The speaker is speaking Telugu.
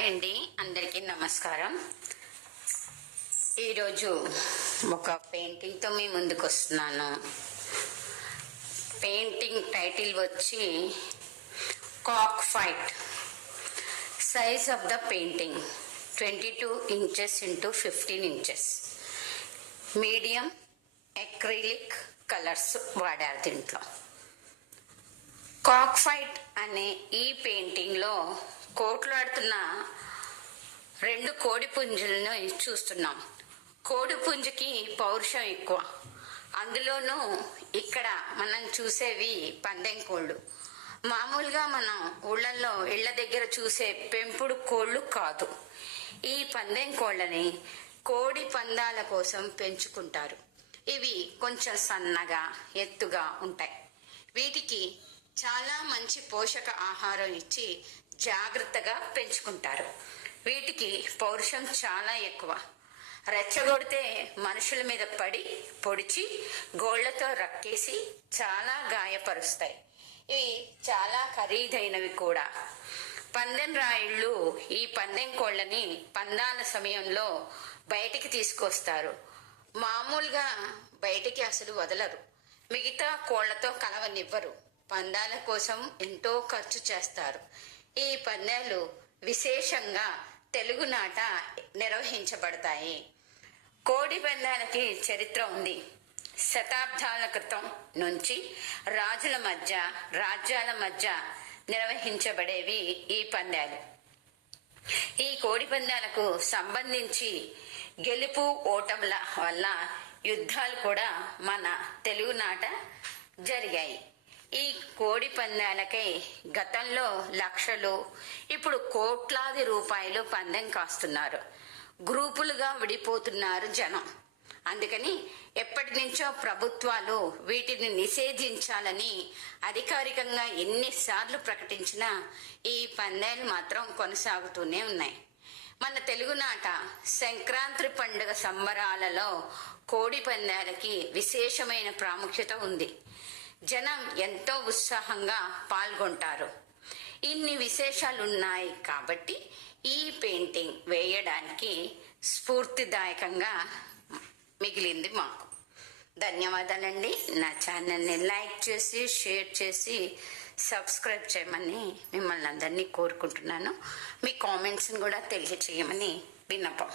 హాయ్ అండి. అందరికీ నమస్కారం. ఈరోజు ఒక పెయింటింగ్తో మీ ముందుకు వస్తున్నాను పెయింటింగ్ టైటిల్ వచ్చి cock fight. Size of the painting twenty two inches into fifteen inches. Medium acrylic colours వాడారు దీంట్లో. కాక్ ఫైట్ అనే ఈ పెయింటింగ్లో కోట్లాడుతున్న రెండు కోడి పుంజులను చూస్తున్నాం. కోడి పుంజుకి పౌరుషం ఎక్కువ. అందులోనూ ఇక్కడ మనం చూసేవి పందెం కోళ్ళు మామూలుగా మనం ఊళ్ళల్లో ఇళ్ళ దగ్గర చూసే పెంపుడు కోళ్ళు కాదు. ఈ పందెం కోళ్ళని కోడి పందాల కోసం పెంచుకుంటారు. ఇవి కొంచెం సన్నగా ఎత్తుగా ఉంటాయి. వీటికి చాలా మంచి పోషక ఆహారం ఇచ్చి జాగ్రత్తగా పెంచుకుంటారు. వీటికి పౌరుషం చాలా ఎక్కువ. రెచ్చగొడితే మనుషుల మీద పడి పొడిచి గోళ్ళతో రక్కేసి చాలా గాయపరుస్తాయి. ఇవి చాలా ఖరీదైనవి కూడా. పందెం రాయిళ్ళు ఈ పందెం కోళ్ళని పందాల సమయంలో బయటికి తీసుకొస్తారు. మామూలుగా బయటికి అసలు వదలరు. మిగతా కోళ్ళతో కలవనివ్వరు. పందాల కోసం ఎంతో ఖర్చు చేస్తారు. ఈ పందాలు విశేషంగా తెలుగునాట నిర్వహించబడతాయి. కోడి పందాలకి చరిత్ర ఉంది. శతాబ్దాల క్రితం నుంచి రాజుల మధ్య రాజ్యాల మధ్య నిర్వహించబడేవి ఈ పందాలు. ఈ కోడి పందాలకు సంబంధించి గెలుపు ఓటముల వల్ల యుద్ధాలు కూడా మన తెలుగునాట జరిగాయి. ఈ కోడి పందాలకై గతంలో లక్షలు ఇప్పుడు కోట్లాది రూపాయలు పందెం కాస్తున్నారు. గ్రూపులుగా విడిపోతున్నారు జనం. అందుకని ఎప్పటి నుంచో ప్రభుత్వాలు వీటిని నిషేధించాలని అధికారికంగా ఎన్నిసార్లు ప్రకటించినా ఈ పందాలు మాత్రం కొనసాగుతూనే ఉన్నాయి. మన తెలుగునాట సంక్రాంతి పండుగ సంబరాలలో కోడి పందాలకి విశేషమైన ప్రాముఖ్యత ఉంది. జనం ఎంతో ఉత్సాహంగా పాల్గొంటారు. ఇన్ని విశేషాలు ఉన్నాయి కాబట్టి ఈ పెయింటింగ్ వేయడానికి స్ఫూర్తిదాయకంగా మిగిలింది మాకు. ధన్యవాదాలండి. నా ఛానల్ని లైక్ చేసి షేర్ చేసి సబ్స్క్రైబ్ చేయమని మిమ్మల్ని అందరినీ కోరుకుంటున్నాను. మీ కామెంట్స్ని కూడా తెలియచేయమని విన్నపం.